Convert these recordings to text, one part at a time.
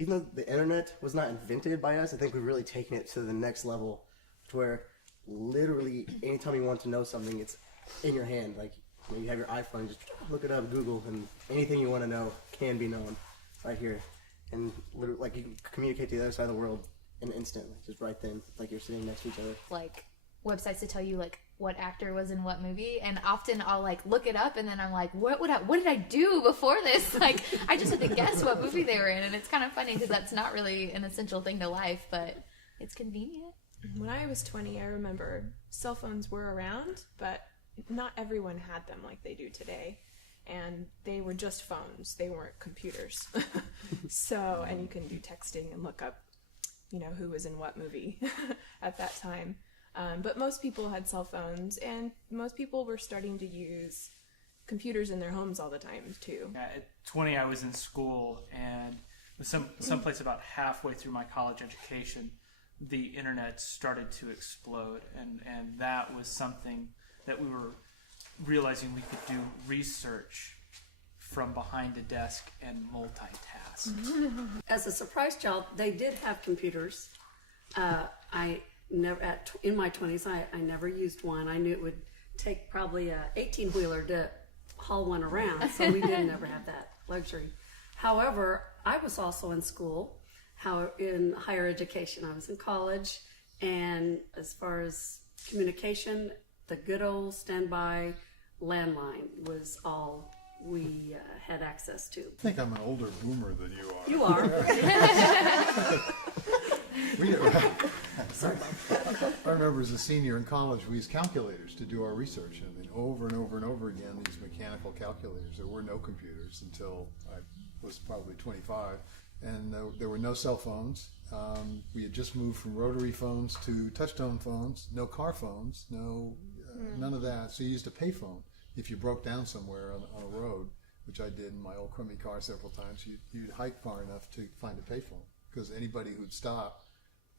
even though the internet was not invented by us, I think we've really taken it to the next level, to where literally anytime you want to know something, it's in your hand. Like, you have your iPhone, just look it up, Google, and anything you want to know can be known right here. And literally, like, you can communicate to the other side of the world in an instant, like, just right then, like you're sitting next to each other. Like websites to tell you like what actor was in what movie, and often I'll like look it up and then I'm like, what did I do before this? Like, I just had to guess what movie they were in, and it's kind of funny because that's not really an essential thing to life, but it's convenient. When I was 20, I remember cell phones were around, but not everyone had them like they do today. And they were just phones. They weren't computers. So, and you can do texting and look up, who was in what movie at that time. But most people had cell phones, and most people were starting to use computers in their homes all the time, too. At 20, I was in school, and someplace about halfway through my college education, the internet started to explode, and that was something that we were realizing we could do research from behind a desk and multitask. As a surprise child, they did have computers. In my 20s, I never used one. I knew it would take probably a 18-wheeler to haul one around, so we didn't ever have that luxury. However, I was also in school, in higher education. I was in college, and as far as communication, the good old standby landline was all we had access to. I think I'm an older boomer than you are. You are. I remember as a senior in college, we used calculators to do our research, and over and over and over again, these mechanical calculators. There were no computers until I was probably 25, and there were no cell phones. We had just moved from rotary phones to touch-tone phones, no car phones, none of that. So you used a payphone. If you broke down somewhere on a road, which I did in my old crummy car several times, you'd hike far enough to find a payphone, because anybody who'd stop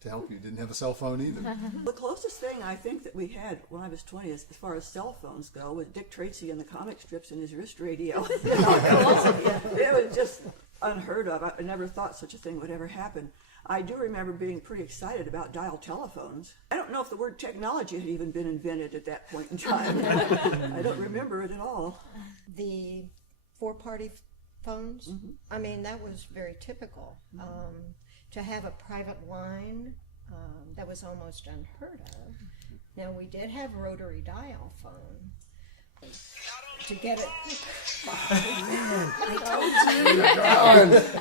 to help you didn't have a cell phone either. The closest thing I think that we had when I was 20, as far as cell phones go, was Dick Tracy and the comic strips and his wrist radio. It was just unheard of. I never thought such a thing would ever happen. I do remember being pretty excited about dial telephones. I don't know if the word technology had even been invented at that point in time. I don't remember it at all. The four-party phones, I mean, that was very typical. To have a private line, that was almost unheard of. Now, we did have rotary dial phone. To get it.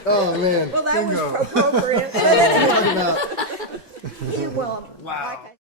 Oh, man. Well, that was appropriate. That's what I'm talking about. Well, Wow. like I